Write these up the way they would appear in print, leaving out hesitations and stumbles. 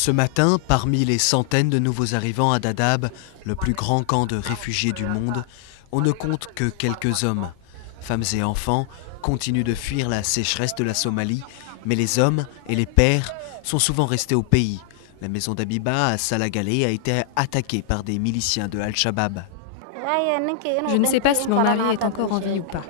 Ce matin, parmi les centaines de nouveaux arrivants à Dadaab, le plus grand camp de réfugiés du monde, on ne compte que quelques hommes. Femmes et enfants continuent de fuir la sécheresse de la Somalie, mais les hommes et les pères sont souvent restés au pays. La maison d'Abiba à Salagalé a été attaquée par des miliciens de Al-Shabaab. Je ne sais pas si mon mari est encore en vie ou pas.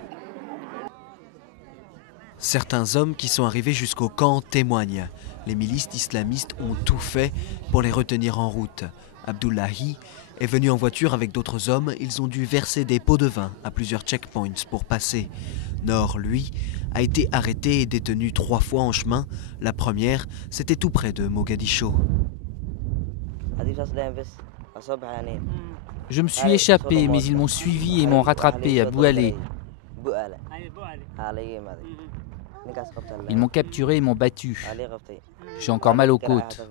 Certains hommes qui sont arrivés jusqu'au camp témoignent. Les milices islamistes ont tout fait pour les retenir en route. Abdullahi est venu en voiture avec d'autres hommes. Ils ont dû verser des pots de vin à plusieurs checkpoints pour passer. Noor, lui, a été arrêté et détenu 3 fois en chemin. La première, c'était tout près de Mogadiscio. Je me suis échappé, mais ils m'ont suivi et m'ont rattrapé à Boualé. Ils m'ont capturé et m'ont battu. J'ai encore mal aux côtes.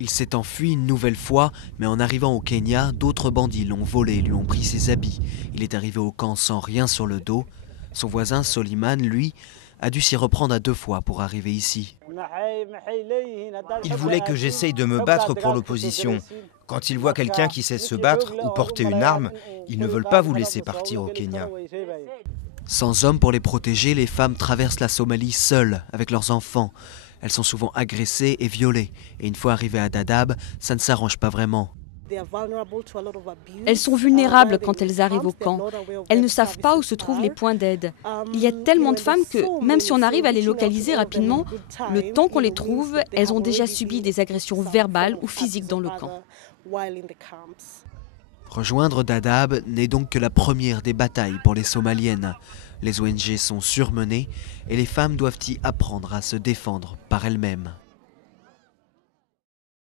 Il s'est enfui une nouvelle fois, mais en arrivant au Kenya, d'autres bandits l'ont volé et lui ont pris ses habits. Il est arrivé au camp sans rien sur le dos. Son voisin Soliman, lui, a dû s'y reprendre à 2 fois pour arriver ici. Ils voulaient que j'essaye de me battre pour l'opposition. Quand ils voient quelqu'un qui sait se battre ou porter une arme, ils ne veulent pas vous laisser partir au Kenya. Sans hommes pour les protéger, les femmes traversent la Somalie seules, avec leurs enfants. Elles sont souvent agressées et violées. Et une fois arrivées à Dadaab, ça ne s'arrange pas vraiment. Elles sont vulnérables quand elles arrivent au camp. Elles ne savent pas où se trouvent les points d'aide. Il y a tellement de femmes que, même si on arrive à les localiser rapidement, le temps qu'on les trouve, elles ont déjà subi des agressions verbales ou physiques dans le camp. Rejoindre Dadaab n'est donc que la première des batailles pour les Somaliennes. Les ONG sont surmenées et les femmes doivent y apprendre à se défendre par elles-mêmes.